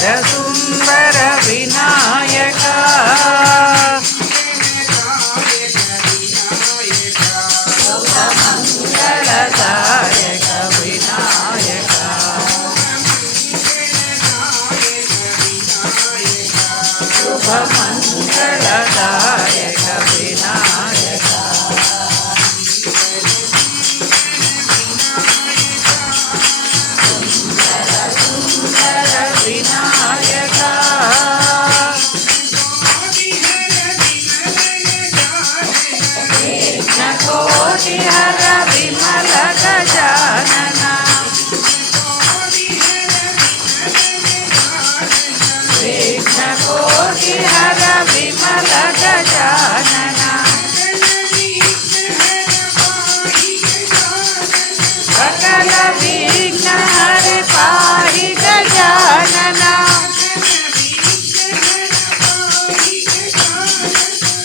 सुन्दर विनायक मंगलदायक विनायक शुभ मंगलदायक विनायक विनायक विघ्नकोटिहर विमल गजानन विघ्नकोटिहर विमल गजानन सकल विघ्न हर पाहि गजानन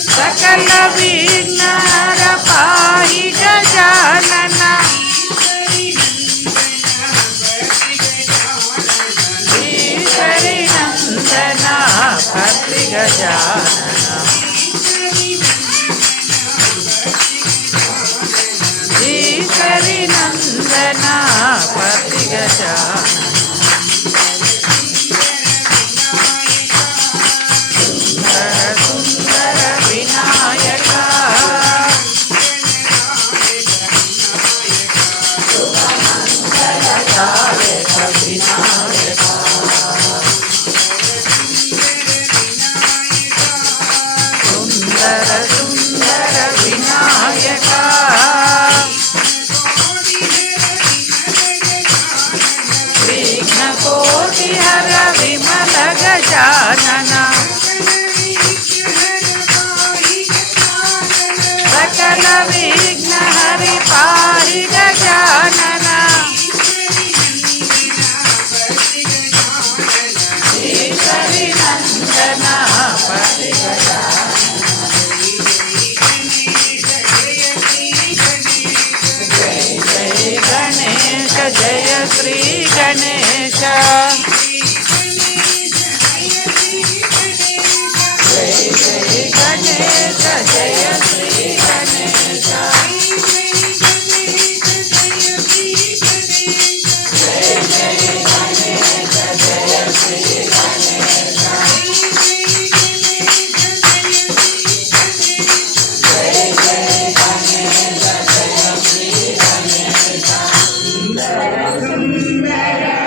सकल विघ्न हर पाहि गजानन श्री नंदन भक्ति गजानन श्री नंदन भक्ति गजानन सुंदर विनायक मंगलदायक विनायक सुंदर सुंदर विनायक विघ्नकोटिहर विमल गजानन सकल विघ्न हरि पाहि गजानन श्री नंदन भक्ति गजानन जय जय गणेश जय श्री गणेश